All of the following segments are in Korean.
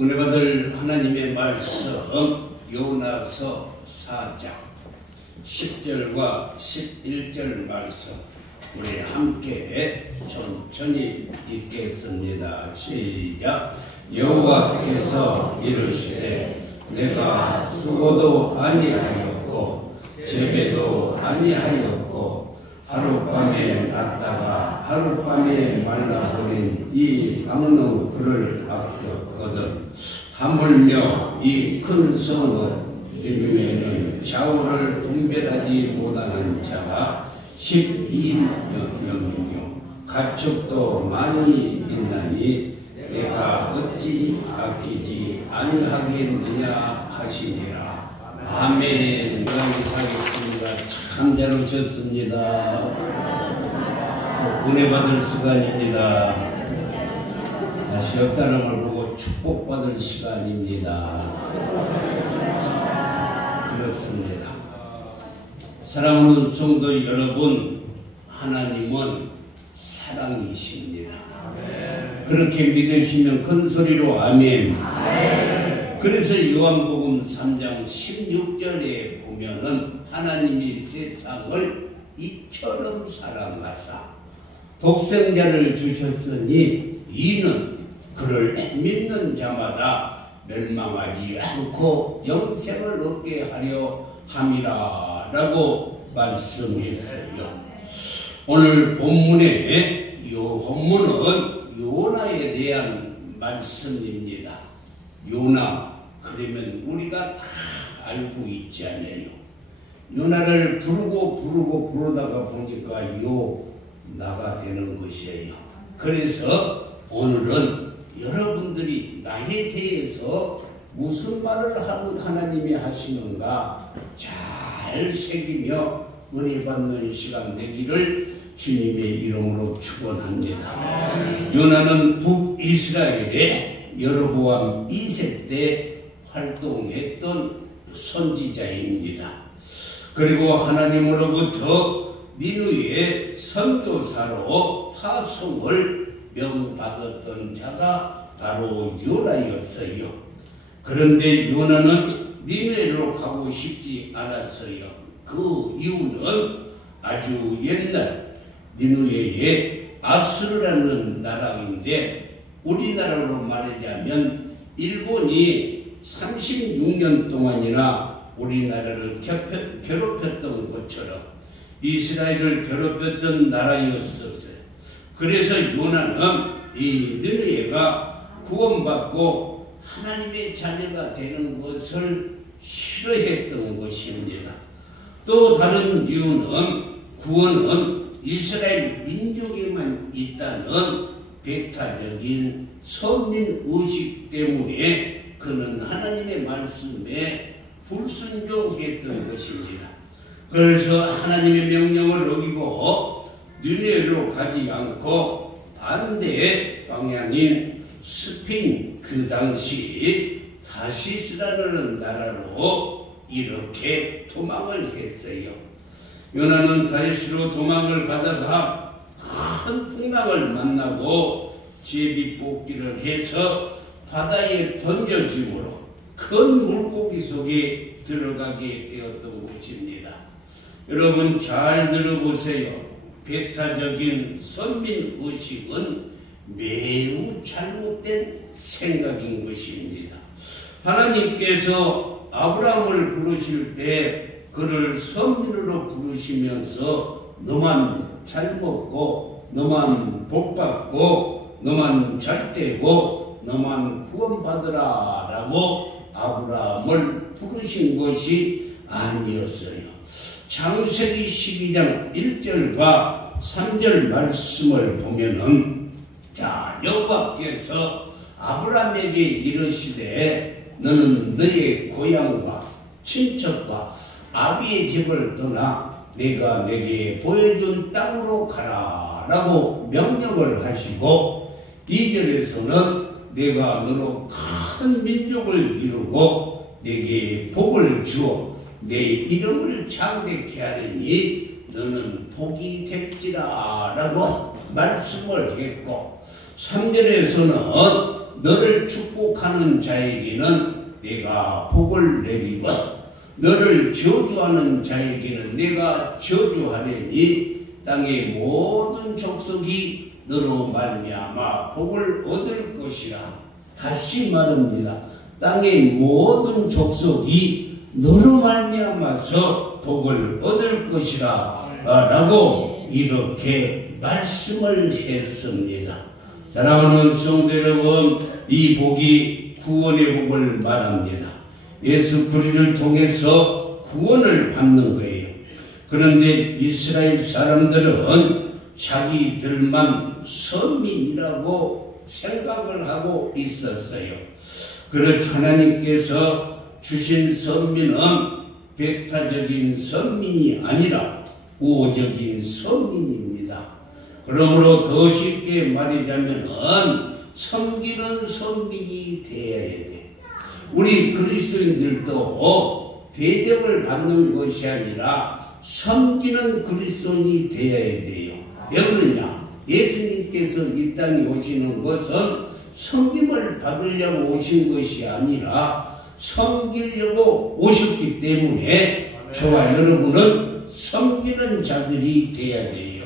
은혜 받을 하나님의 말씀 요나서 4장 10절과 11절 말씀 우리 함께 천천히 읽겠습니다. 시작. 여호와께서 이르시되 내가 수고도 아니하였고 재배도 아니하였고 하룻밤에 났다가 하룻밤에 말라버린 이 강릉 그를 아꼈거든. 하물며 이 큰 성읍 니느웨는 좌우를 분별하지 못하는 자가 12명이요 가축도 많이 있나니 내가 어찌 아끼지 아니하겠느냐 하시니라. 아멘. 감사하겠습니다. 참 잘 오셨습니다. 은혜 받을 시간입니다. 다시 옆 사람을 보고 축복받을 시간입니다. 그렇습니다. 사랑하는 성도 여러분, 하나님은 사랑이십니다. 그렇게 믿으시면 큰 소리로 아멘. 그래서 요한복음 3장 16절에 보면은 하나님이 세상을 이처럼 사랑하사 독생자를 주셨으니 이는 그를 믿는 자마다 멸망하지 않고 영생을 얻게 하려 함이라 라고 말씀했어요. 오늘 본문에 본문은 요나에 대한 말씀입니다. 요나 그러면 우리가 다 알고 있지 않아요. 요나를 부르다가 보니까 요나가 되는 것이에요. 그래서 오늘은 여러분들이 나에 대해서 무슨 말을 하고 하나님이 하시는가 잘 새기며 은혜 받는 시간 되기를 주님의 이름으로 축원합니다. 요나는 북이스라엘의 여로보암 2세 때 활동했던 선지자입니다. 그리고 하나님으로부터 니느웨의 선교사로 파송을 명받았던 자가 바로 요나였어요. 그런데 요나는 니느웨로 가고 싶지 않았어요. 그 이유는 아주 옛날 니느웨의 아수르라는 나라인데 우리나라로 말하자면 일본이 36년 동안이나 우리나라를 괴롭혔던 것처럼 이스라엘을 괴롭혔던 나라였었어요. 그래서 요나는 이 니느웨가 구원받고 하나님의 자녀가 되는 것을 싫어했던 것입니다. 또 다른 이유는 구원은 이스라엘 민족에만 있다는 배타적인 선민의식 때문에 그는 하나님의 말씀에 불순종했던 것입니다. 그래서 하나님의 명령을 어기고 니느웨로 가지 않고 반대의 방향인 스페인 그 당시 다시스라는 나라로 이렇게 도망을 했어요. 요나는 다시스로 도망을 가다가 큰 풍랑을 만나고 제비뽑기를 해서 바다에 던져짐으로 큰 물고기 속에 들어가게 되었던 것입니다. 여러분 잘 들어보세요. 배타적인 선민의식은 매우 잘못된 생각인 것입니다. 하나님께서 아브라함을 부르실 때 그를 선민으로 부르시면서 너만 잘 먹고 너만 복받고 너만 잘 되고 너만 구원받으라 라고 아브라함을 부르신 것이 아니었어요. 창세기 12장 1절과 3절 말씀을 보면은 자 여호와께서 아브라함에게 이르시되 너는 너의 고향과 친척과 아비의 집을 떠나 내가 내게 보여준 땅으로 가라 라고 명령을 하시고 2절에서는 내가 너로 큰 민족을 이루고 내게 복을 주어 내 이름을 창대케 하리니 너는 복이 될지라 라고 말씀을 했고 3절에서는 너를 축복하는 자에게는 내가 복을 내리고 너를 저주하는 자에게는 내가 저주하리니 땅의 모든 족속이 너로 말미암아 복을 얻을 것이라. 다시 말합니다. 땅의 모든 족속이 너로 말미암아서 복을 얻을 것이라 라고 이렇게 말씀을 했습니다. 사랑하는 성도 여러분, 이 복이 구원의 복을 말합니다. 예수 그리스도를 통해서 구원을 받는 거예요. 그런데 이스라엘 사람들은 자기들만 선민이라고 생각을 하고 있었어요. 그래서 하나님께서 주신 선민은 배타적인 선민이 아니라 우호적인 선민입니다. 그러므로 더 쉽게 말하자면 섬기는 선민이 되어야 돼. 우리 그리스도인들도 대접을 받는 것이 아니라 섬기는 그리스도인이 되어야 돼요. 왜 그러냐? 예수님께서 이 땅에 오시는 것은 섬김을 받으려고 오신 것이 아니라 섬기려고 오셨기 때문에 저와 여러분은 섬기는 자들이 되어야 돼요.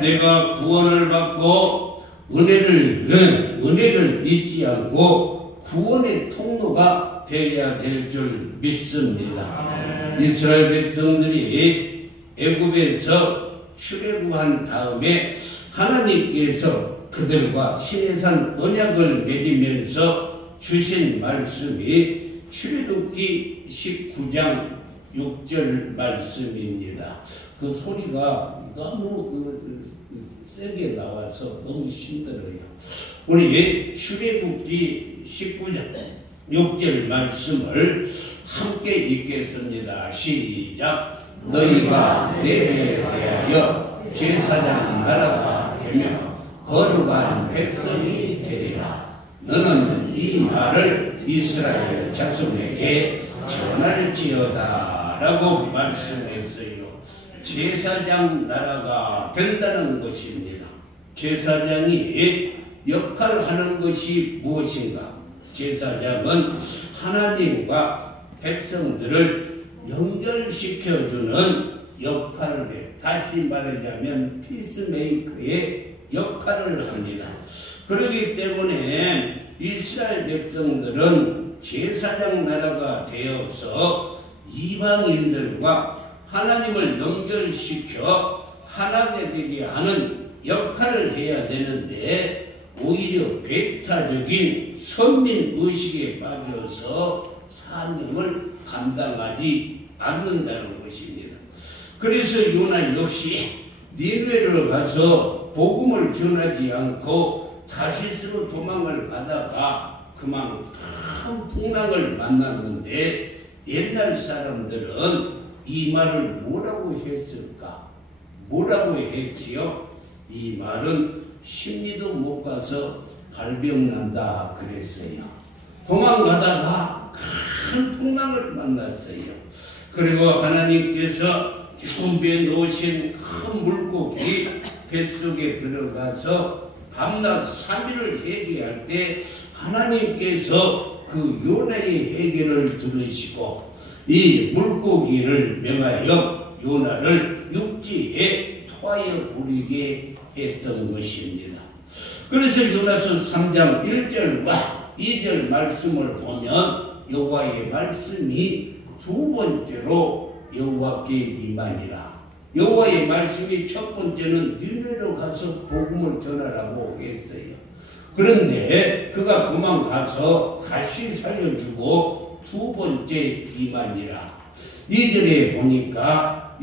내가 구원을 받고 은혜를 잊지 않고 구원의 통로가 되어야 될 줄 믿습니다. 이스라엘 백성들이 애굽에서 출애굽한 다음에 하나님께서 그들과 시내산 언약을 맺으면서 주신 말씀이 출애굽기 19장 6절 말씀입니다. 그 소리가 너무 세게 나와서 너무 힘들어요. 우리 출애굽기 19장 6절 말씀을 함께 읽겠습니다. 시작. 너희가 내게 대하여 제사장 나라가 되며 거룩한 백성이 되리라. 너는 이 말을 이스라엘 자손에게 전할지어다 라고 말씀했어요. 제사장 나라가 된다는 것입니다. 제사장이 역할하는 것이 무엇인가? 제사장은 하나님과 백성들을 연결시켜주는 역할을 해요. 다시 말하자면 피스메이커의 역할을 합니다. 그렇기 때문에 이스라엘 백성들은 제사장 나라가 되어서 이방인들과 하나님을 연결시켜 하나가 되게 하는 역할을 해야 되는데 오히려 배타적인 선민의식에 빠져서 사명을 감당하지 않는다는 것입니다. 그래서 요나 역시 니느웨로 가서 복음을 전하지 않고 다시스로 도망을 가다가 그만 큰 풍랑을 만났는데 옛날 사람들은 이 말을 뭐라고 했을까? 뭐라고 했지요? 이 말은 심리도 못 가서 발병난다 그랬어요. 도망가다가 큰 풍랑을 만났어요. 그리고 하나님께서 준비해 놓으신 큰 물고기 뱃속에 들어가서 밤낮 3일을 회개할 때 하나님께서 그 요나의 회개를 들으시고 이 물고기를 명하여 요나를 육지에 토하여 부리게 했던 것입니다. 그래서 요나서 3장 1절과 2절 말씀을 보면 여호와의 말씀이 두 번째로 여호와께 임하니라. 여호와의 말씀이 첫 번째는 니느웨로 가서 복음을 전하라고 했어요. 그런데 그가 도망가서 다시 살려주고 두 번째 임하니라. 2절에 보니까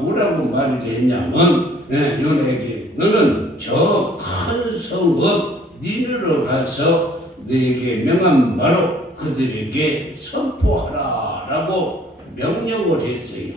뭐라고 말을 했냐면 요나에게 너는 저 큰 성읍 니느웨로 가서 너에게 명한 바로 그들에게 선포하라 라고 명령을 했어요.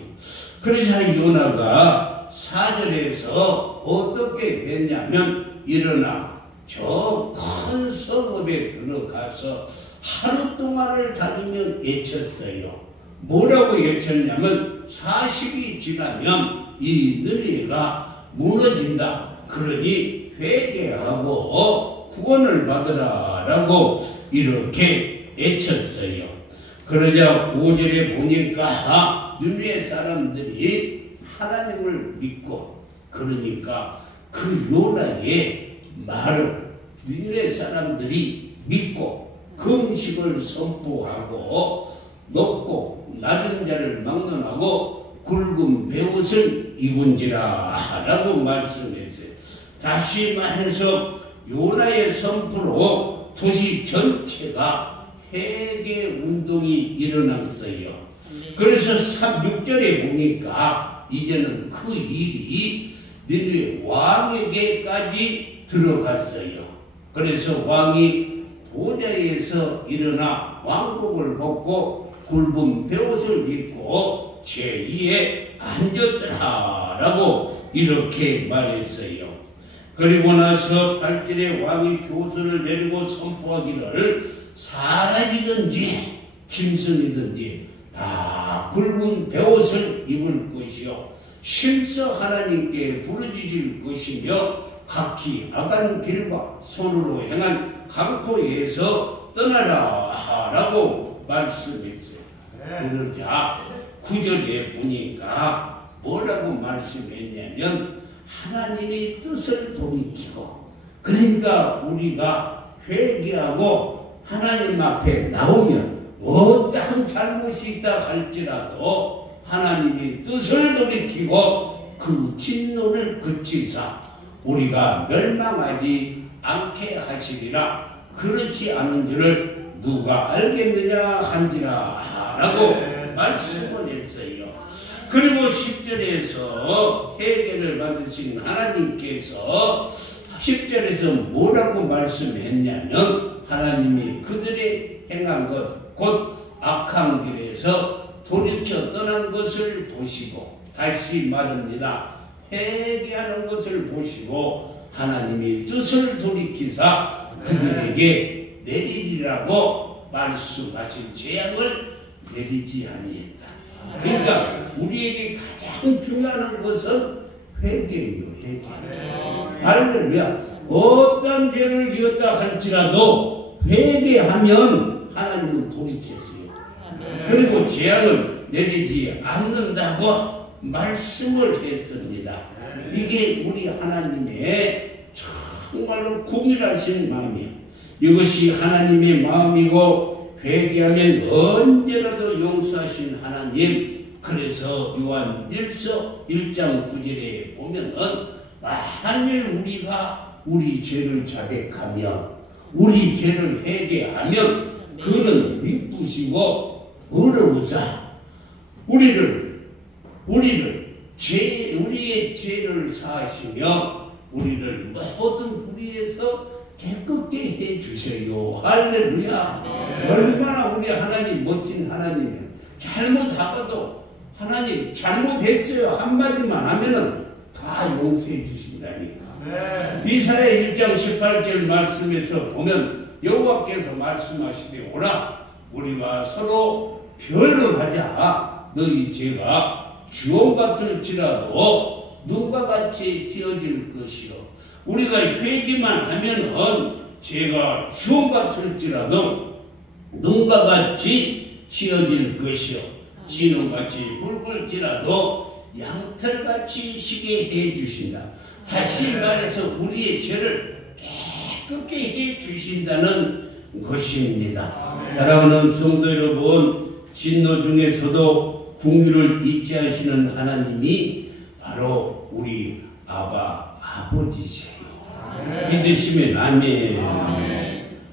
그래서 요나가 4절에서 어떻게 됐냐면 일어나 저 큰 성읍에 들어가서 하루 동안을 다니며 외쳤어요. 뭐라고 외쳤냐면 40이 지나면 이 니느웨가 무너진다. 그러니 회개하고 구원을 받으라 라고 이렇게 외쳤어요. 그러자 5절에 보니까 니느웨 사람들이 하나님을 믿고, 그러니까 그 요나의 말을 니느웨 사람들이 믿고 금식을 선포하고 높고 낮은 자를 막론하고 굵은 베옷을 입은지라 라고 말씀했어요. 다시 말해서 요나의 선포로 도시 전체가 회개 운동이 일어났어요. 그래서 6절에 보니까 이제는 그 일이 니느웨 왕에게까지 들어갔어요. 그래서 왕이 보좌에서 일어나 왕복을 벗고 굵은 베옷을 입고 제2에 앉았더라 라고 이렇게 말했어요. 그리고 나서 8절에 왕이 조서를 내리고 선포하기를 사람이든지 짐승이든지 다 굵은 베옷을 입을 것이요 실서 하나님께 부르짖을 것이며 각기 악한 길과 손으로 행한 강포에서 떠나라 라고 말씀했어요. 그러자 9절에 보니까 뭐라고 말씀했냐면 하나님의 뜻을 돌이키고, 그러니까 우리가 회개하고 하나님 앞에 나오면 어떠한 잘못이 있다 할지라도 하나님의 뜻을 돌이키고 그 진노를 그치사 우리가 멸망하지 않게 하시리라. 그렇지 않은 줄을 누가 알겠느냐 한지라 라고 말씀을 했어요. 그리고 10절에서 회개를 받으신 하나님께서 10절에서 뭐라고 말씀했냐면 하나님이 그들의 행한 것 곧 악한 길에서 돌이켜 떠난 것을 보시고, 다시 말합니다. 회개하는 것을 보시고 하나님이 뜻을 돌이키사 그들에게 내리리라고 말씀하신 재앙을 내리지 아니했다. 그러니까 우리에게 가장 중요한 것은 회개예요. 회개. 할렐루야. 어떤 죄를 지었다 할지라도 회개하면 하나님은 돌이켰어요. 그리고 재앙을 내리지 않는다고 말씀을 했습니다. 이게 우리 하나님의 정말로 궁일하신 마음이에요. 이것이 하나님의 마음이고 회개하면 언제라도 용서하신 하나님. 그래서 요한 1서 1장 9절에 보면은 만일 우리가 우리 죄를 자백하며 우리 죄를 회개하면 그는 미쁘시고 어려우사 우리의 죄를 사하시며 우리를 모든 불의에서 깨끗게 해주세요. 할렐루야. 얼마나 우리 하나님 멋진 하나님이에요. 잘못하고도 하나님 잘못했어요 한마디만 하면은 다 용서해 주신다니까. 이사야 1장 18절 말씀에서 보면 여호와께서 말씀하시되 오라 우리가 서로 변론하자. 너희 죄가 주홍 같을지라도 눈과 같이 지어질 것이요. 우리가 회개만 하면은 죄가 주홍 같을지라도 눈과 같이 지어질 것이요. 진홍같이 붉을지라도 양털같이 시게 해 주신다. 다시 말해서 우리의 죄를 깨끗게 해 주신다는 것입니다. 사랑하는 성도 여러분, 진노 중에서도 긍휼을 잊지 않으시는 하나님이 바로 우리 아버지세요. 믿으시면 아멘.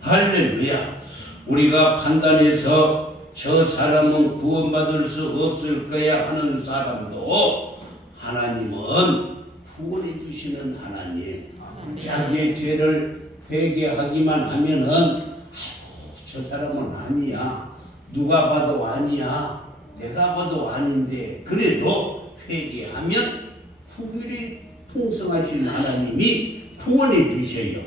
할렐루야. 우리가 판단해서 저 사람은 구원받을 수 없을 거야 하는 사람도 하나님은 구원해 주시는 하나님. 자기의 죄를 회개하기만 하면은 아이고 저 사람은 아니야. 누가 봐도 아니야. 내가 봐도 아닌데 그래도 회개하면 긍휼이 풍성하신 하나님이 구원해 주셔요.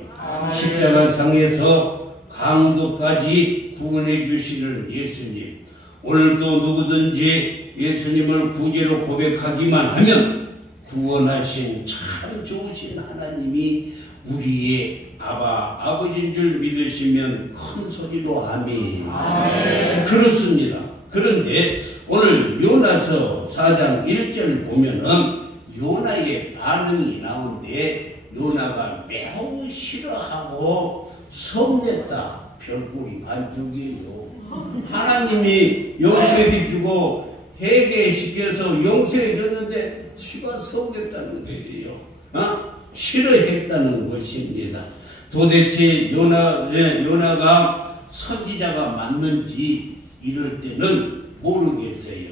십자가 상에서 강도까지 구원해 주시는 예수님. 오늘도 누구든지 예수님을 구주로 고백하기만 하면 구원하신 참 좋으신 하나님이 우리의 아버지인 줄 믿으시면 큰 소리로 아멘. 아멘. 그렇습니다. 그런데 오늘 요나서 4장 1절 보면은 요나의 반응이 나오는데 요나가 매우 싫어하고 성냈다. 별꼴이 반쪽이에요. 하나님이 용서해 주고 회개시켜서 용서해 줬는데 지가 성냈다는 거예요. 싫어했다는 것입니다. 도대체 요나가 선지자가 맞는지 이럴 때는 모르겠어요.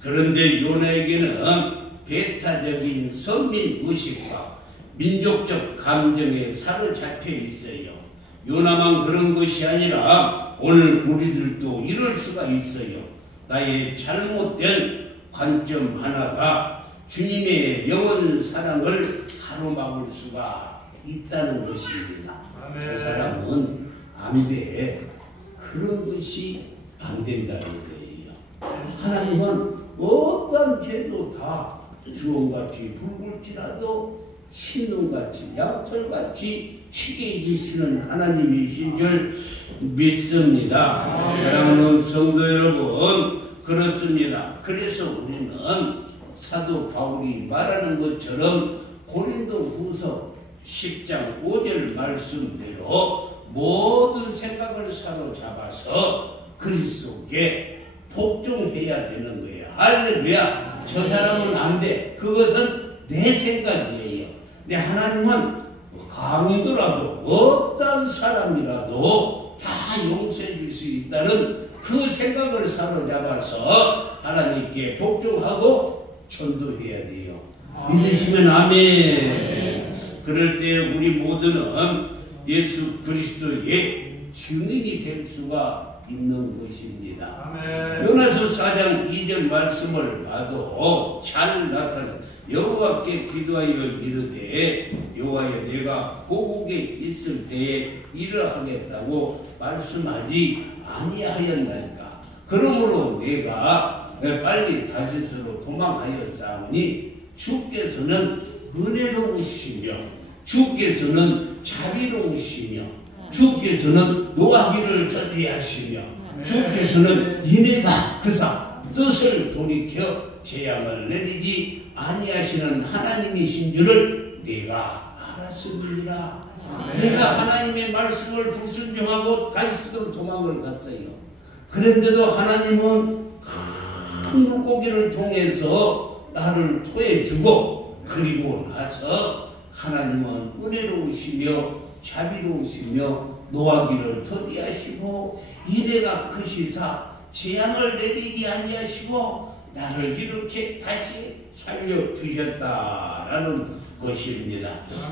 그런데 요나에게는 배타적인 선민의식과 민족적 감정에 사로잡혀 있어요. 요나만 그런 것이 아니라 오늘 우리들도 이럴 수가 있어요. 나의 잘못된 관점 하나가 주님의 영원 사랑을 가로막을 수가 있다는 것입니다. 아멘. 저 사람은 안 돼. 그런 것이 안 된다는 거예요. 하나님은 어떤 죄도 다 주홍같이 붉을지라도 신눈같이 양털같이 희게 해주시는 하나님이신 줄 믿습니다. 사랑하는 성도 여러분, 그렇습니다. 그래서 우리는 사도 바울이 말하는 것처럼 고린도후서 10장 5절 말씀대로 모든 생각을 사로잡아서 그리스도께 복종해야 되는 거예요. 할렐루야. 저 사람은 안 돼. 그것은 내 생각이에요. 내 하나님은 강도라도 어떤 사람이라도 다 용서해 줄 수 있다는 그 생각을 사로잡아서 하나님께 복종하고 전도해야 돼요. 믿으시면 아멘. 그럴 때 우리 모두는 예수 그리스도의 증인이 될 수가 있는 것입니다. 요나서 4장 2절 말씀을 봐도 잘 나타나 여호와께 기도하여 이르되 여호와여 내가 고국에 있을 때에 일을 하겠다고 말씀하지 아니하였나이까. 그러므로 내가 빨리 다시스로 도망하였사오니 주께서는 은혜로우시며 주께서는 자비로우시며 주께서는 노하기를 더디하시며 주께서는 이내가 그사 뜻을 돌이켜 재앙을 내리지 아니하시는 하나님이신 줄을 내가 알았습니다. 내가 하나님의 말씀을 불순종하고 다시스로 도망을 갔어요. 그런데도 하나님은 큰 물고기를 통해서 나를 토해주고 그리고 나서 하나님은 은혜로우시며 자비로우시며 노하기를 더디하시고 이래가 크시사 재앙을 내리지 아니하시고 나를 이렇게 다시 살려주셨다라는 것입니다.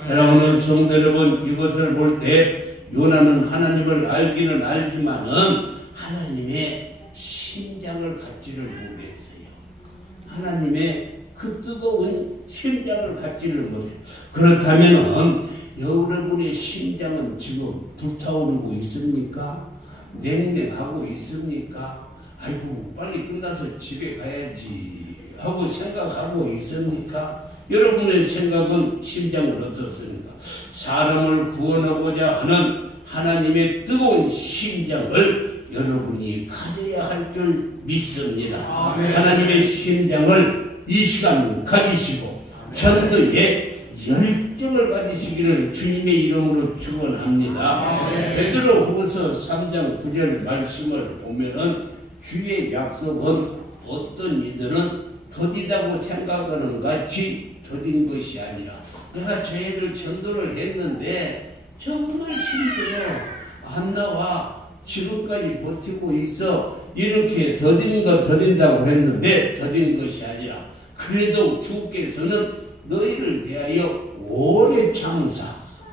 사랑하는 성도 여러분, 이것을 볼 때 요나는 하나님을 알기는 알지만은 하나님의 심장을 갖지를 못했어요. 하나님의 그 뜨거운 심장을 갖지를 못해요. 그렇다면 여러분의 심장은 지금 불타오르고 있습니까? 냉랭하고 있습니까? 아이고 빨리 끝나서 집에 가야지 하고 생각하고 있습니까? 여러분의 생각은 심장은 어떻습니까? 사람을 구원하고자 하는 하나님의 뜨거운 심장을 여러분이 가져야 할 줄 믿습니다. 아멘. 하나님의 심장을 이 시간 가지시고 전도에 열정을 가지시기를 주님의 이름으로 축원합니다. 베드로후서 3장 9절 말씀을 보면은 주의 약속은 어떤 이들은 더디다고 생각하는 같이 더딘 것이 아니라 내가 저희를 전도를 했는데 정말 힘들어 안 나와 지금까지 버티고 있어 이렇게 더딘다고 했는데 더딘 것이 아니라 그래도 주께서는 너희를 대하여 오래 참사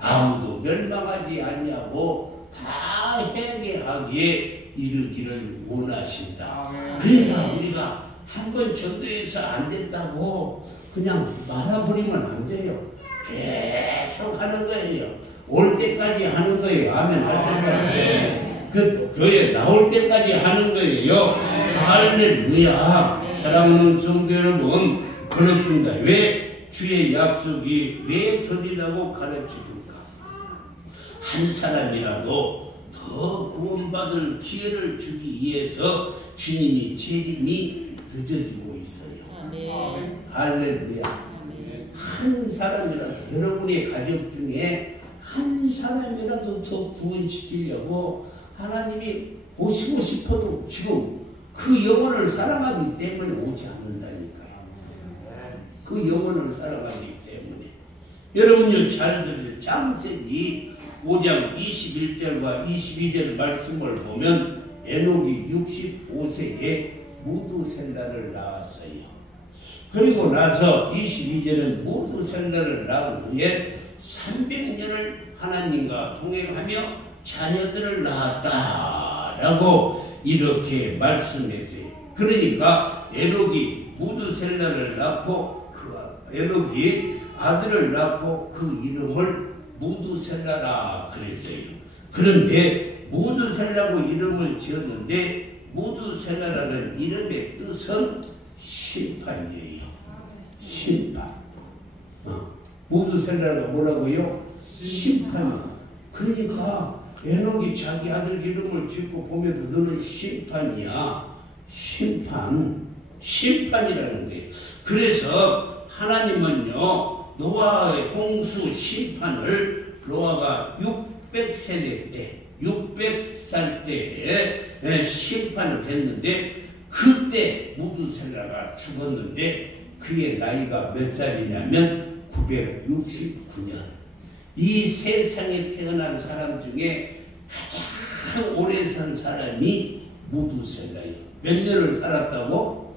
아무도 멸망하지 아니하고 다 회개하기에 이르기를 원하신다. 그러니까 우리가 한번 전도해서 안 된다고 그냥 말아버리면 안 돼요. 계속 하는 거예요. 올 때까지 하는 거예요. 아멘 할 때까지. 그 교회 나올 때까지 하는 거예요. 할렐루야. 사랑하는 성도 여러분, 그렇습니다. 왜 주의 약속이 왜 더디라고 가르쳐줄까? 한 사람이라도 더 구원받을 기회를 주기 위해서 주님이 재림이 늦어지고 있어요. 할렐루야. 한 사람이라도, 여러분의 가족 중에 한 사람이라도 더 구원시키려고 하나님이 오시고 싶어도 지금 그 영혼을 사랑하기 때문에 오지 않는다니까요. 그 영혼을 사랑하기 때문에. 여러분요, 잘 들으세요. 창세기 5장 21절과 22절 말씀을 보면 에녹이 65세에 무두셀라를 낳았어요. 그리고 나서 22절은 무두셀라를 낳은 후에 300년을 하나님과 동행하며 자녀들을 낳았다라고 이렇게 말씀했어요. 그러니까 에녹이 무두셀라를 낳고 에녹이 아들을 낳고 그 이름을 무두셀라라 그랬어요. 그런데 무두셀라고 이름을 지었는데 무두셀라라는 이름의 뜻은 심판이에요. 심판. 무두셀라가 뭐라고요? 심판이요. 그러니까 에녹이 자기 아들 이름을 짓고 보면서 너는 심판이야. 심판이라는 거예요. 그래서 하나님은요, 노아의 홍수 심판을 노아가 600세대 때, 600살 때에 심판을 했는데, 그때 무두셀라가 죽었는데 그의 나이가 몇 살이냐면 969년. 이 세상에 태어난 사람 중에 가장 오래 산 사람이 무두셀라예요. 몇 년을 살았다고?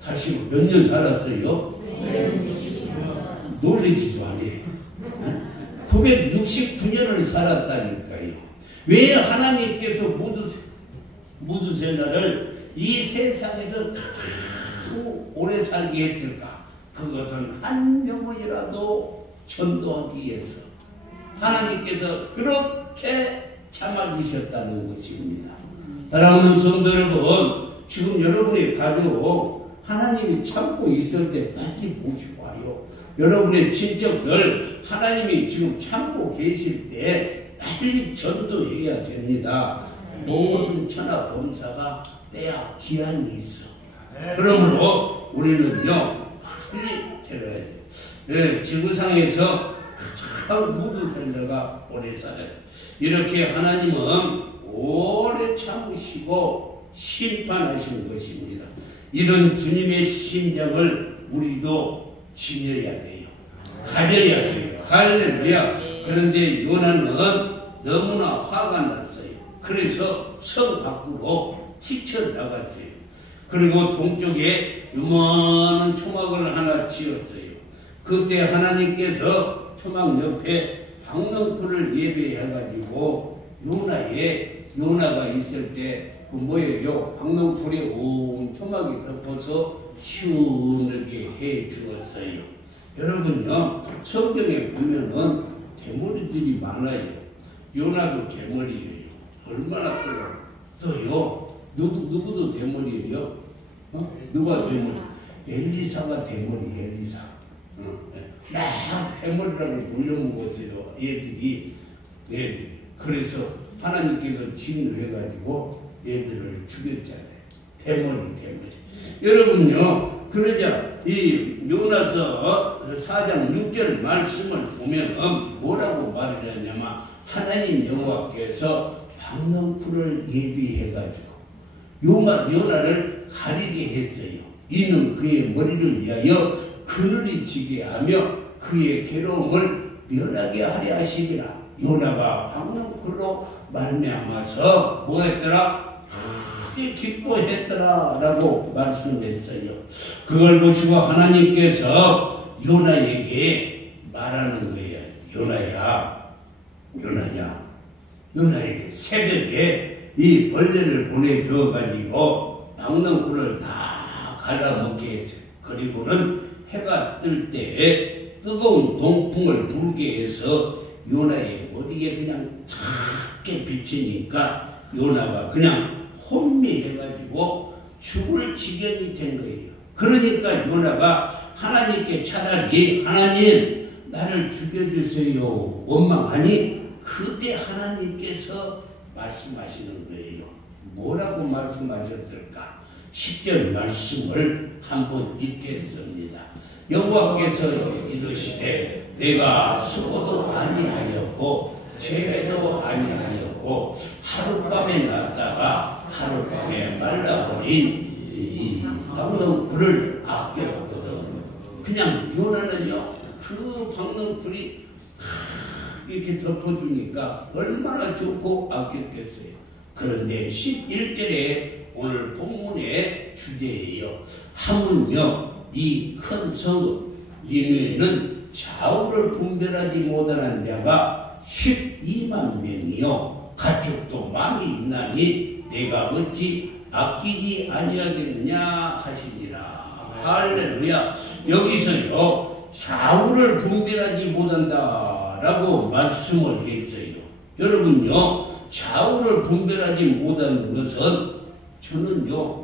다시 몇 년 살았어요? 놀리지도 않아요. 969년을 살았다니까요. 왜 하나님께서 무두셀라를 이 세상에서 가장 오래 살게 했을까? 그것은 한 명이라도 전도하기 위해서 하나님께서 그렇게 참아주셨다는 것입니다. 사랑하는 성도 여러분, 지금 여러분의 가족 하나님이 참고 있을 때 빨리 모시고 와요. 여러분의 친척들 하나님이 지금 참고 계실 때 빨리 전도해야 됩니다. 모든 천하 범사가 때야 기한이 있어. 그러므로 우리는요 빨리 데려야 돼요. 네, 지구상에서 가장 무두셀라가 오래 살아요. 이렇게 하나님은 오래 참으시고 심판하신 것입니다. 이런 주님의 심정을 우리도 지녀야 돼요. 가져야 돼요. 할렐루야. 그런데 요나는 너무나 화가 났어요. 그래서 성 밖으로 뛰쳐나갔어요. 그리고 동쪽에 요만한 초막을 하나 지었어요. 그때 하나님께서 초막 옆에 박넝쿨을 예배해가지고 요나가 있을 때 그 뭐예요? 박넝쿨에 온 초막이 덮어서 시원하게 해 주었어요. 여러분요, 성경에 보면은 대머리들이 많아요. 요나도 대머리예요. 얼마나 크요. 또요, 누구도 대머리예요. 누가 대머리? 엘리사가 대머리, 엘리사. 막 대머리라고 놀려먹었어요. 애들이. 그래서 하나님께서 진노해가지고 애들을 죽였잖아요. 대머리. 여러분요, 그러자 이 요나서 4장 6절 말씀을 보면 뭐라고 말을 하냐면 하나님 여호와께서 박넝쿨을 예비해가지고 요나를 가리게 했어요. 이는 그의 머리를 위하여 그늘이 지게 하며 그의 괴로움을 면하게 하려 하시리라. 요나가 박넝쿨로 말미암아서 뭐했더라? 크게 기뻐했더라 라고 말씀했어요. 그걸 보시고 하나님께서 요나에게 말하는 거예요. 요나에게 새벽에 이 벌레를 보내줘 가지고 박넝쿨을 다 갈라먹게 했어요. 그리고는 해가 뜰 때 뜨거운 동풍을 불게 해서 요나의 머리에 그냥 작게 비치니까 요나가 그냥 혼미해가지고 죽을 지경이 된 거예요. 그러니까 요나가 하나님께 차라리 하나님 나를 죽여주세요 원망하니 그때 하나님께서 말씀하시는 거예요. 뭐라고 말씀하셨을까? 10절 말씀을 한번 읽겠습니다. 여호와께서 이르시되 내가 수고도 아니하였고 재배도 아니하였고 하룻밤에 났다가 하룻밤에 말라버린 이 박농굴을 아꼈거든. 그냥 요나는요 그 박농굴이 이렇게 덮어주니까 얼마나 좋고 아꼈겠어요. 그런데 11절에 오늘 본문의 주제예요. 하물며 이 큰 성 니느웨는 좌우를 분별하지 못하는 자가 12만 명이요 가축도 많이 있나니 내가 어찌 아끼지 아니하겠느냐 하시니라. 할렐루야. 여기서요 좌우를 분별하지 못한다라고 말씀을 했어요. 여러분요 좌우를 분별하지 못하는 것은 저는요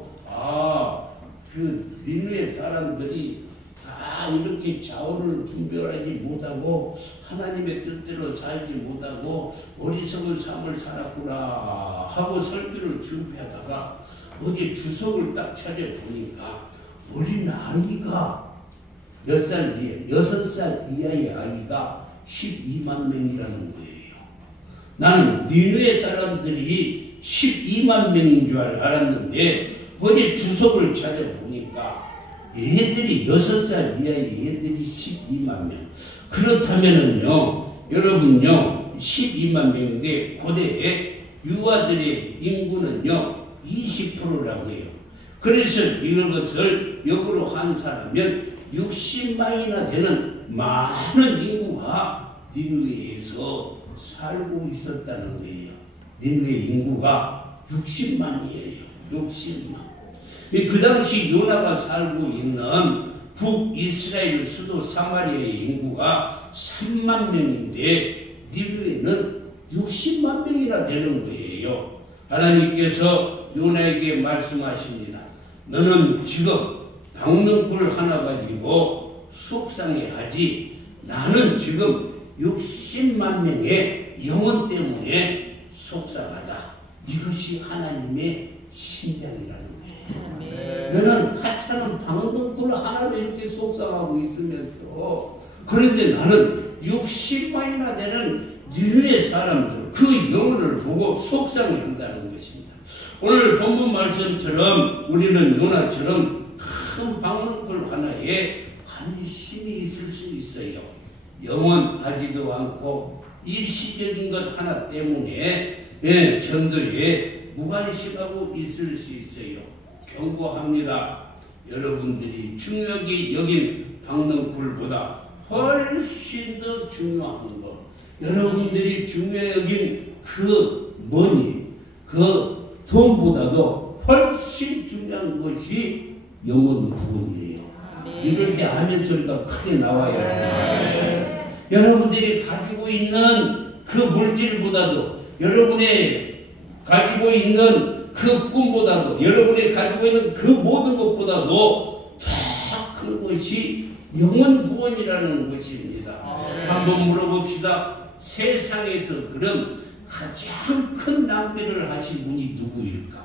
그 니느웨 사람들이 다 이렇게 좌우를 분별하지 못하고 하나님의 뜻대로 살지 못하고 어리석은 삶을 살았구나 하고 설교를 준비하다가 어제 주석을 딱 찾아보니까 어린 아이가 몇 살 이하, 6살 이하의 아이가 12만 명이라는 거예요. 나는 니느웨 사람들이 12만 명인 줄 알았는데 어제 주석을 찾아보니까 애들이 6살 이하의 애들이 12만 명. 그렇다면은요, 여러분요, 12만 명인데 고대에 유아들의 인구는요 20%라고 해요. 그래서 이것을 역으로 환산하면 60만이나 되는 많은 인구가 니느웨에서 살고 있었다는 거예요. 니느웨 인구가 60만이에요. 60만. 그 당시 요나가 살고 있는 북이스라엘 수도 사마리아의 인구가 3만 명인데 니느웨는 60만 명이나 되는 거예요. 하나님께서 요나에게 말씀하십니다. 너는 지금 박능굴 하나 가지고 속상해하지. 나는 지금 60만 명의 영혼 때문에 속상하다. 이것이 하나님의 심장이라는 거예요. 너는 하찮은 박능굴 하나로 이렇게 속상하고 있으면서 그런데 나는 60만이나 되는 니느웨 사람들 그 영혼을 보고 속상해한다는 것입니다. 오늘 본문 말씀처럼 우리는 요나처럼 큰 박능굴 하나에 관심이 있을 수 있어요. 영원하지도 않고 일시적인 것 하나 때문에 전도에 무관심하고 있을 수 있어요. 경고합니다. 여러분들이 중요하게 여긴 박능굴보다 훨씬 더 중요한 것, 여러분들이 중요하게 여긴 그 머니, 그 돈보다도 훨씬 중요한 것이 영혼 구원이에요. 이럴 때 아멘 소리가 크게 나와야 돼요. 여러분들이 가지고 있는 그 물질보다도, 여러분의 가지고 있는 그 꿈보다도, 여러분이 가지고 있는 그 모든 것보다도 더 큰 것이 영혼 구원이라는 것입니다. 한번 물어봅시다. 세상에서 그럼 가장 큰 낭비를 하신 분이 누구일까?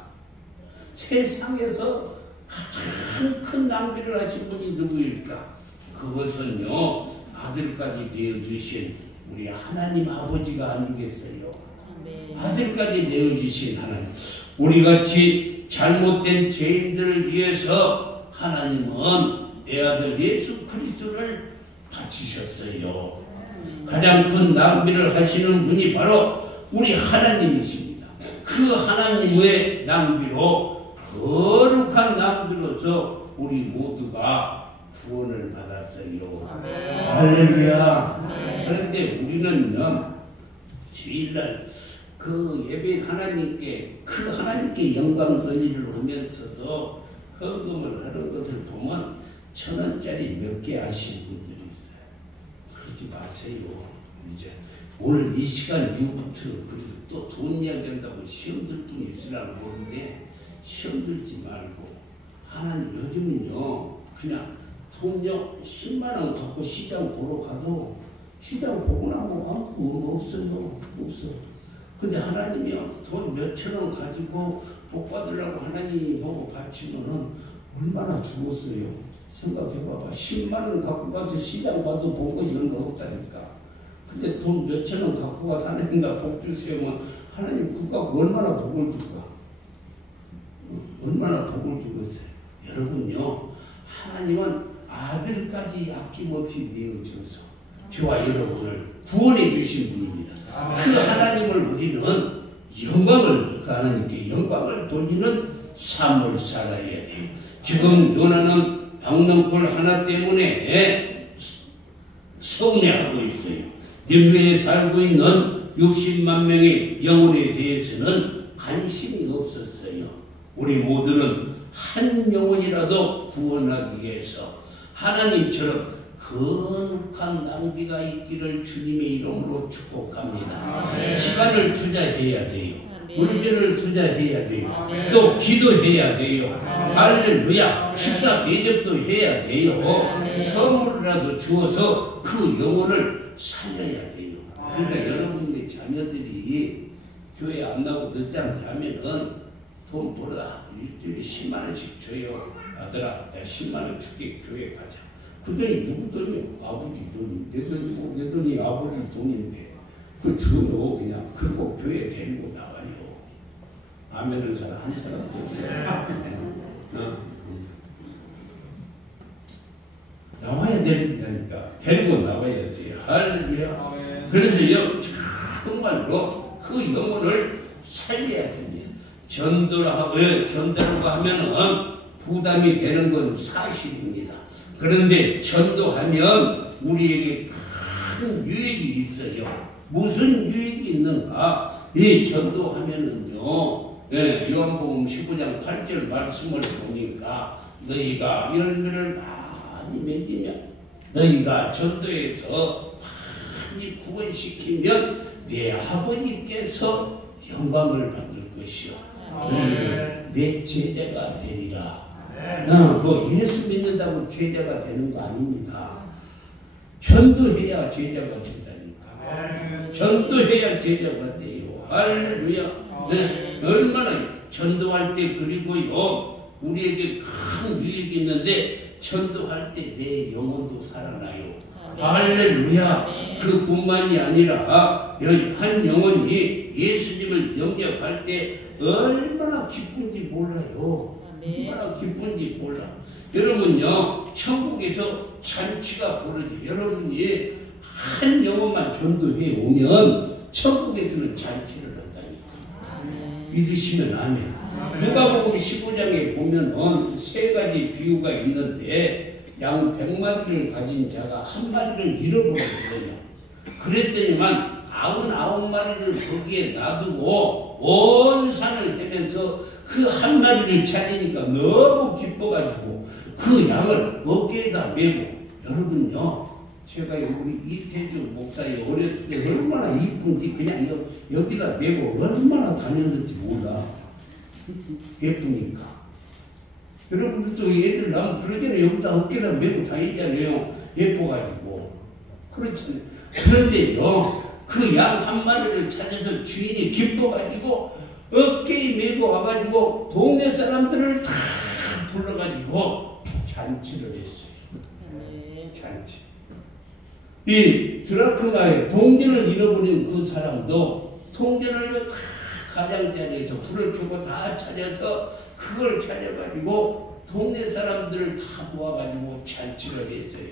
세상에서 가장 큰 낭비를 하신 분이 누구일까? 그것은요, 아들까지 내어주신 우리 하나님 아버지가 아니겠어요? 아들까지 내어주신 하나님. 우리같이 잘못된 죄인들을 위해서 하나님은 내 아들 예수 그리스도를 바치셨어요. 가장 큰 낭비를 하시는 분이 바로 우리 하나님이십니다. 그 하나님의 낭비로, 거룩한 낭비로서 우리 모두가 구원을 받았어요. 할렐루야. 그런데 우리는요, 주일날 그 예배 하나님께, 그 하나님께 영광 돌리를 하면서도 헌금을 하는 것을 보면 1,000원짜리 몇 개 하시는 분들이 있어요. 그러지 마세요. 이제 오늘 이 시간 이후부터 그리고 또 돈 이야기한다고 시험 들 분이 있으라고 보는데 시험 들지 말고, 하나님 요즘은요 그냥 돈요 10만 원 갖고 시장 보러 가도 시장 보고 나면 아무 없어요. 없어. 근데 하나님이요, 돈 몇천 원 가지고 복 받으려고 하나님 보고 바치면은 얼마나 죽었어요. 생각해봐봐. 10만 원 갖고 가서 시장 봐도 본 것이 얼마 없다니까. 근데 돈 몇천 원 갖고 가서 하나님과 복 주세요. 하나님 그거 얼마나 복을 줄까? 얼마나 복을 주겠어요. 여러분요, 하나님은 아들까지 아낌없이 내어줘서 저와 여러분을 구원해 주신 분입니다. 그 하나님을 우리는 영광을, 그 하나님께 영광을 돌리는 삶을 살아야 돼요. 지금 요나는 박넝쿨 하나 때문에 서운해하고 있어요. 니느웨에 살고 있는 60만 명의 영혼에 대해서는 관심이 없었어요. 우리 모두는 한 영혼이라도 구원하기 위해서 하나님처럼 거룩한 낭비가 있기를 주님의 이름으로 축복합니다. 시간을 투자해야 돼요. 물질을 투자해야 돼요. 또 기도해야 돼요. 할렐루야. 식사 대접도 해야 돼요. 선물이라도 주어서 그 영혼을 살려야 돼요. 그러니까 여러분의 자녀들이 교회 안 나오고 늦지 않게 하면은 돈 벌어다. 일주일에 10만 원씩 줘요. 아들아, 내가 10만 원 줄게. 교회 가자. 그 돈이 누구 돈이요? 아버지 돈이. 내 돈이 아버지 돈인데. 그 주로 그냥 그리고 교회 데리고 나와요. 아멘은 사람 한 사람도 없어요. 나와야 된다니까. 데리고 나와야 돼요. 할렐루야. 그래서 정말로 그 영혼을 살려야 됩니다. 전도라고 하면은 부담이 되는 건 사실입니다. 그런데 전도하면 우리에게 큰 유익이 있어요. 무슨 유익이 있는가? 이 전도하면은요, 요한복음 19장 8절 말씀을 보니까 너희가 열매를 많이 맺으면 너희가 전도해서 많이 구원시키면 내 아버지께서 영광을 받을 것이요. 너희는 내 제자가 되리라. 뭐 예수 믿는다고 제자가 되는 거 아닙니다. 전도해야 제자가 된다니까. 전도해야 제자가 돼요. 할렐루야. 얼마나 전도할 때 그리고요 우리에게 큰 유익이 있는데 전도할 때 내 영혼도 살아나요. 할렐루야. 그뿐만이 아니라 한 영혼이 예수님을 영접할 때 얼마나 기쁜지 몰라요. 얼마나 기쁜지 몰라. 여러분요, 천국에서 잔치가 벌어져. 여러분이 한 영혼만 전도해 오면 천국에서는 잔치를 한다니까. 믿으시면 아멘. 누가복음 15장에 보면은 세 가지 비유가 있는데 양 100마리를 가진 자가 한 마리를 잃어버렸어요. 그랬더니만 99마리를 거기에 놔두고 온 산을 헤면서 그 한 마리를 찾으니까 너무 기뻐가지고 그 양을 어깨에다 메고. 여러분요, 제가 우리 이태주 목사님 어렸을 때 얼마나 이쁜지 그냥 여기다 메고 얼마나 다녔는지 몰라. 예쁘니까. 여러분들도 애들 나면 그러잖아요. 여기다 어깨에다 메고 다니잖아요. 예뻐가지고. 그렇잖아요. 그런데요, 그 양 한 마리를 찾아서 주인이 기뻐가지고 어깨에 메고 와가지고 동네 사람들을 다 불러가지고 잔치를 했어요. 잔치. 이 드라크마의 동전을 잃어버린 그 사람도 동전을 다 가장자리에서 불을 켜고 다 찾아서 그걸 찾아가지고 동네 사람들을 다 모아가지고 잔치를 했어요.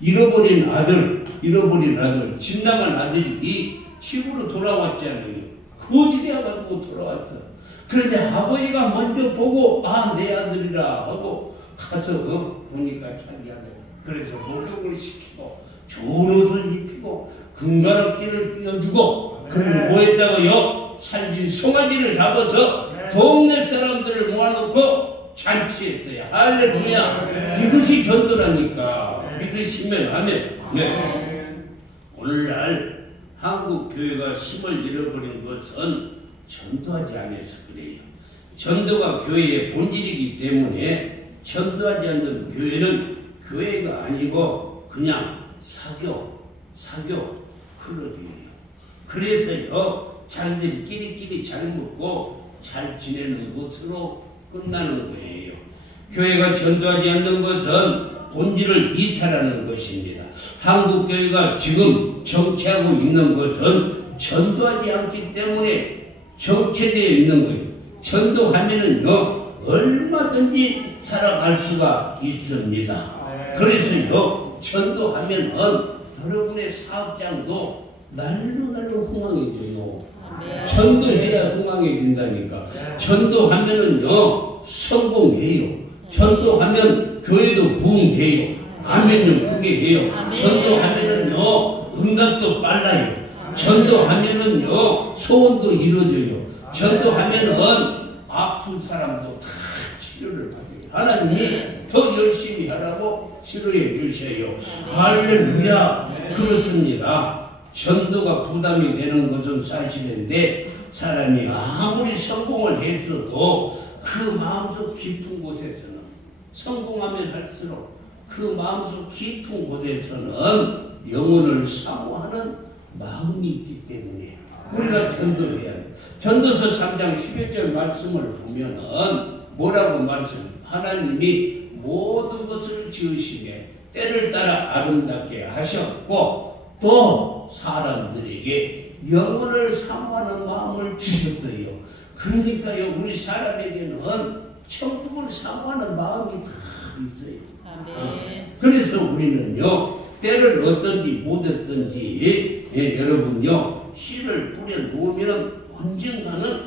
잃어버린 아들, 집 나간 아들이 집으로 돌아왔잖아요. 거지되어가지고 돌아왔어. 그런데 아버지가 먼저 보고 내 아들이라 하고 가서 보니까 자기 아들. 그래서 목욕을 시키고 좋은 옷을 입히고 금가락지를 끼워주고 그리고 뭐 했다고요? 살진 송아지를 잡아서 동네 사람들을 모아놓고 잔치했어요. 할렐루야. 이것이 전도라니까. 믿으시면 아멘. 네. 오늘날 한국 교회가 힘을 잃어버린 것은 전도하지 않아서 그래요. 전도가 교회의 본질이기 때문에 전도하지 않는 교회는 교회가 아니고 그냥 사교, 사교 클럽이에요. 그래서요 자기들이 끼리끼리 잘 먹고 잘 지내는 것으로 끝나는 거예요. 교회가 전도하지 않는 것은 본질을 이탈하는 것입니다. 한국 교회가 지금 정체하고 있는 것은 전도하지 않기 때문에 정체되어 있는 거예요. 전도하면은요 얼마든지 살아갈 수가 있습니다. 그래서요 전도하면은 여러분의 사업장도 날로 흥황해져요. 전도해야 흥황해진다니까. 전도하면은요 성공해요. 전도하면 교회도 부흥돼요. 아멘요 그게 해요. 전도하면은요 응답도 빨라요. 전도하면은요 소원도 이루어져요. 전도하면은 아픈 사람도 다 치료를 받아요. 하나님이 더 열심히 하라고 치료해 주셔요. 할렐루야. 그렇습니다. 전도가 부담이 되는 것은 사실인데 사람이 아무리 성공을 했어도 그 마음속 깊은 곳에서는 성공하면 할수록 그 마음속 깊은 곳에서는 영혼을 사모하는 마음이 있기 때문에 우리가 전도해야 돼. 전도서 3장 11절 말씀을 보면은 뭐라고 말씀해요? 하나님이 모든 것을 지으시되 때를 따라 아름답게 하셨고 또 사람들에게 영혼을 사모하는 마음을 주셨어요. 그러니까요 우리 사람에게는 천국을 사모하는 마음이 다 있어요. 그래서 우리는요 때를 얻든지 못 얻든지 여러분요 씨를 뿌려 놓으면 언젠가는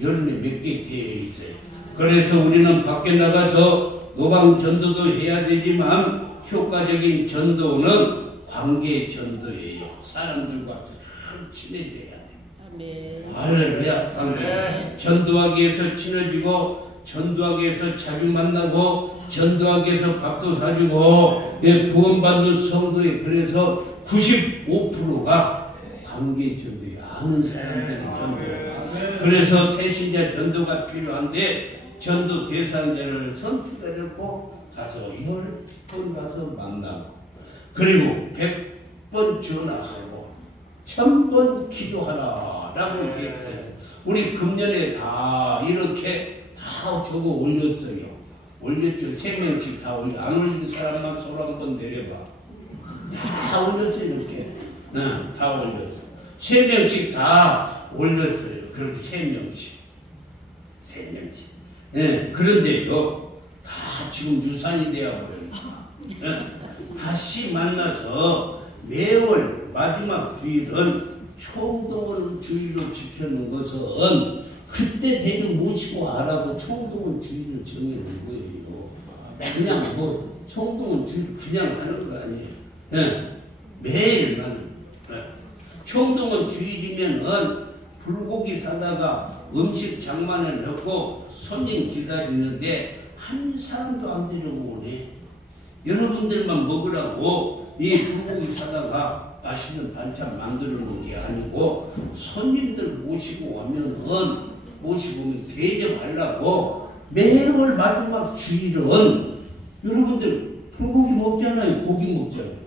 열매 맺게 되어 있어요. 그래서 우리는 밖에 나가서 노방 전도도 해야 되지만 효과적인 전도는 관계 전도예요. 사람들과 참 친해져야 돼. 할렐루야. 관계. 전도하기 위해서 친해지고 전도하기 위해서 자주 만나고 전도하기 위해서 밥도 사주고 구원받는 성도에 그래서 95%가 관계 전도예요. 아는 사람들이 전도예요. 그래서 태신자 전도가 필요한데 전도 대상자를 선택하려고 가서 10번 가서 만나고 그리고 100번 전화하고 1000번 기도하라라고 얘기했어요. 우리 금년에 다 이렇게 다 적어 올렸어요. 올렸죠. 3명씩 다 올려. 안 올린 사람만 손 한번 내려봐. 다 올렸어요. 이렇게. 다 올렸어. 3명씩 다 올렸어요. 그렇게 3명씩. 그런데요. 다 지금 유산이 되어버렸네. 다시 만나서 매월 마지막 주일은 총동원 주일로 지켜놓은 것은 그때 되면 모시고 하라고 총동원 주일을 정해놓은 거예요. 그냥 뭐 총동원 주일 그냥 하는 거 아니에요. 매일 나는 총동원 주일이면은 불고기 사다가 음식 장만해 놓고 손님 기다리는데 한 사람도 안 데려오네. 여러분들만 먹으라고 이 불고기 사다가 맛있는 반찬 만들어 놓은 게 아니고 손님들 모시고 오면 대접하려고 매월 마지막 주일은 여러분들 불고기 먹잖아요. 고기 먹잖아요.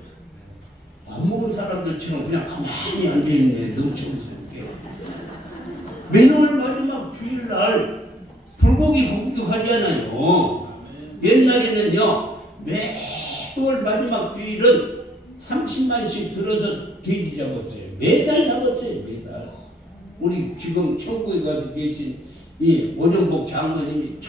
안 먹은 사람들처럼 그냥 가만히 앉아있네. 넘쳐스럽게. 매월 마지막 주일날 불고기 공격하잖아요. 옛날에는요 매월 마지막 주일은 30만씩 들어서 돼지 잡았어요. 매달 잡았어요. 매달. 우리 지금 천국에 가서 계신 이 원영복 장로님이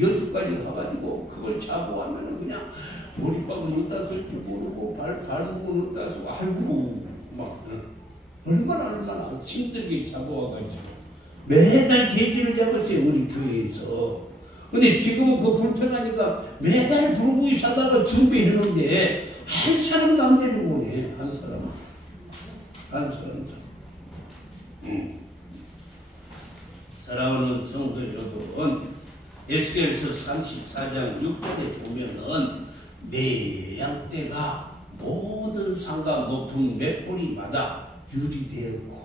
여주까지 가가지고 그걸 잡고 하면은 그냥 머리박은 어디다 쓸지 모르고 발목은 어디다 쓰고 아이고 막 얼마나 힘들게 잡아와가지고 매달 돼지를 잡았어요. 우리 교회에서. 근데 지금은 그 불편하니까 매달 불고기 사다가 준비했는데 한 사람도 안 데리고 오네. 한 사람도. 사랑하는 성도 여러분, 에스겔서 34장 6절에 보면은 내 양떼가 모든 산과 높은 맷뿌리마다 유리되었고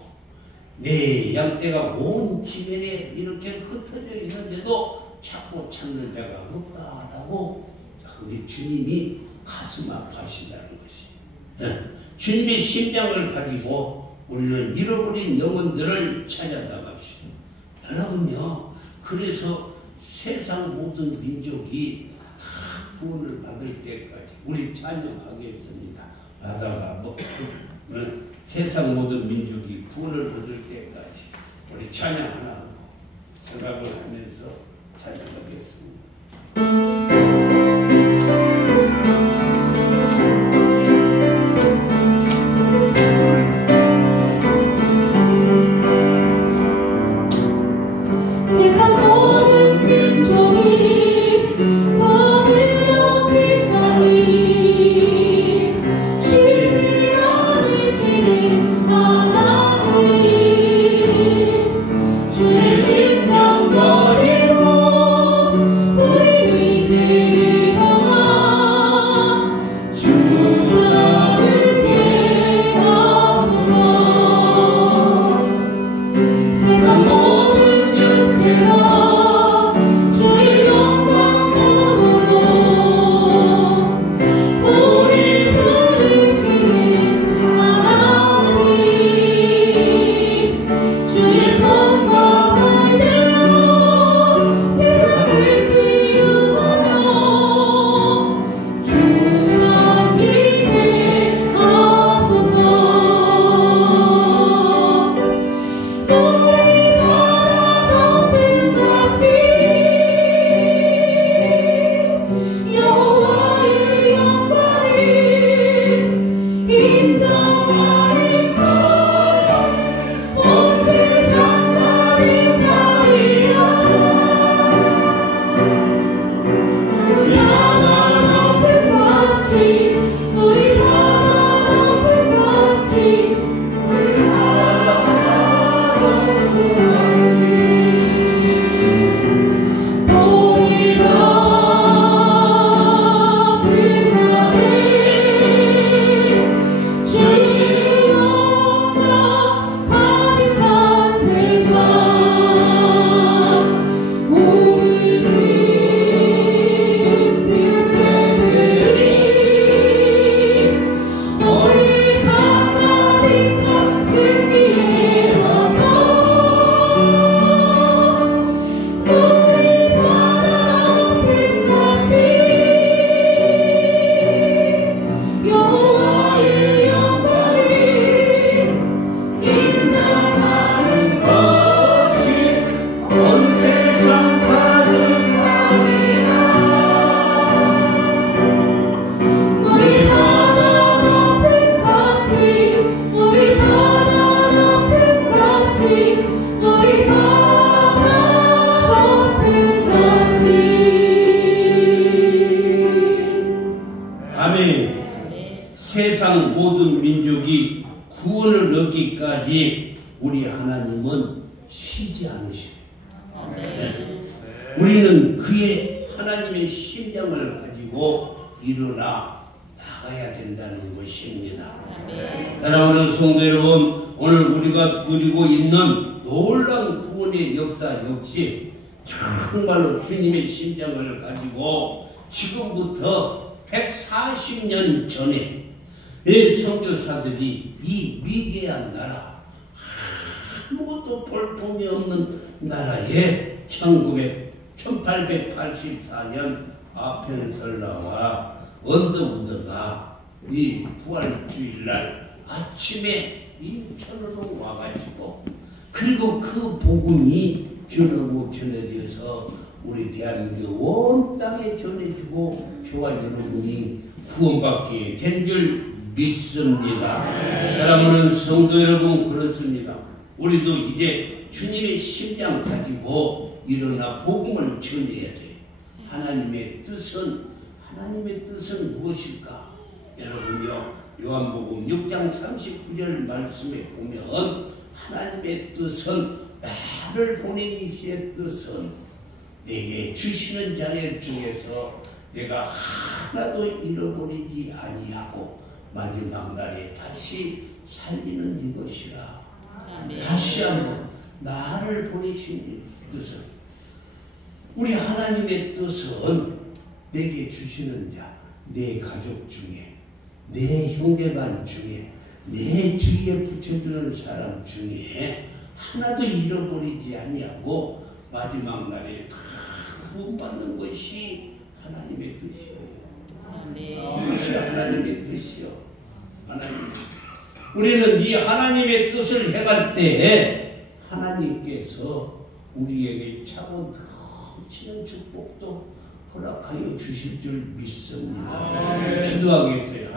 내 양떼가 온 지면에 이렇게 흩어져 있는데도 찾고 찾는 자가 없다라고 우리 주님이 가슴 아파하신다는 것이. 주님의 심장을 가지고 우리는 잃어버린 영혼들을 찾아나갑시다. 여러분요, 그래서 세상 모든 민족이 다 구원을 받을 때까지 우리 찬양하겠습니다. 나다가 세상 모든 민족이 구원을 받을 때까지 우리 찬양 하나 하고 생각을 하면서 찬양하겠습니다. 세상 모든 민족이 구원을 얻기까지 우리 하나님은 쉬지 않으시고 우리는 그의 하나님의 심령을 가지고 일어나 나가야 된다는 것입니다. 사랑하는 성도 여러분, 오늘 우리가 누리고 있는 놀라운 구원의 역사 역시 정말로 주님의 심령을 가지고 지금부터 140년 전에 선교사들이 이 미개한 나라, 아무것도 볼품이 없는 나라에 1884년 아펜설라와 언더우드가 이 부활주일날 아침에 인천으로 와가지고 그리고 그 복음이 전해져서 우리 대한민국 온 땅에 전해주고 저와 여러분이 구원받게 된 줄 믿습니다. 사랑하는 성도 여러분, 그렇습니다. 우리도 이제 주님의 심장 가지고 일어나 복음을 전해야 돼요. 하나님의 뜻은 무엇일까? 여러분요, 요한복음 6장 39절 말씀에 보면 하나님의 뜻은, 나를 보내기시의 뜻은 내게 주시는 자의 중에서 내가 하나도 잃어버리지 아니하고 마지막 날에 다시 살리는 이것이라. 다시 한번, 나를 보내신 뜻은, 우리 하나님의 뜻은 내게 주시는 자, 내 가족 중에 내 형제간 중에 내 주위에 붙여주는 사람 중에 하나도 잃어버리지 아니하고 마지막 날에 다 구원받는 것이 하나님의 뜻이에요. 그것이 하나님의 뜻이요. 우리는 이 하나님의 뜻을 행할 때에 하나님께서 우리에게 차고 넘치는 축복도 허락하여 주실 줄 믿습니다. 기도하겠어요.